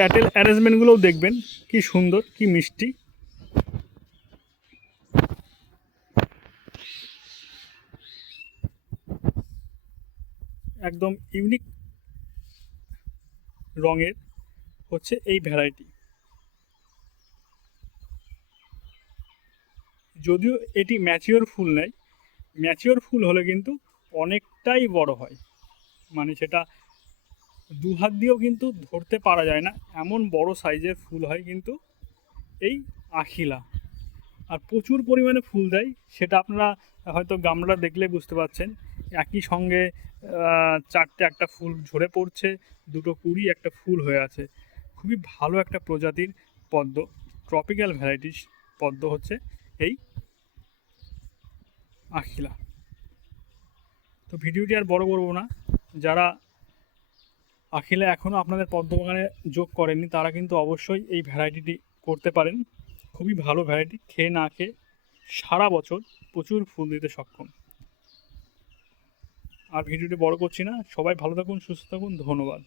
প্যাটেল অ্যারেঞ্জমেন্টগুলোও দেখবেন কি সুন্দর, কি মিষ্টি। একদম ইউনিক রঙের হচ্ছে এই ভ্যারাইটি। যদিও এটি ম্যাচিওর ফুল নেয়, ম্যাচিওর ফুল হলে কিন্তু অনেকটাই বড় হয়, মানে সেটা দু হাত দিয়েও কিন্তু ধরতে পারা যায় না, এমন বড় সাইজের ফুল হয় কিন্তু এই আখিলা। আর প্রচুর পরিমাণে ফুল দেয়, সেটা আপনারা হয়তো গামলা দেখলে বুঝতে পারছেন। একই সঙ্গে চারটে একটা ফুল ঝরে পড়ছে, দুটো কুড়ি একটা ফুল হয়ে আছে। খুবই ভালো একটা প্রজাতির পদ্ম, ট্রপিক্যাল ভ্যারাইটিস পদ্ম হচ্ছে এই আখিলা। তো ভিডিওটি আর বড় করবো না। যারা আখিলা এখনও আপনাদের পদ্ম বাগানে যোগ করেননি তারা কিন্তু অবশ্যই এই ভ্যারাইটিটি করতে পারেন। খুবই ভালো ভ্যারাইটি, খেয়ে না খেয়ে সারা বছর প্রচুর ফুল দিতে সক্ষম। আর ভিডিওটি বড় করছি না, সবাই ভালো থাকুন, সুস্থ থাকুন, ধন্যবাদ।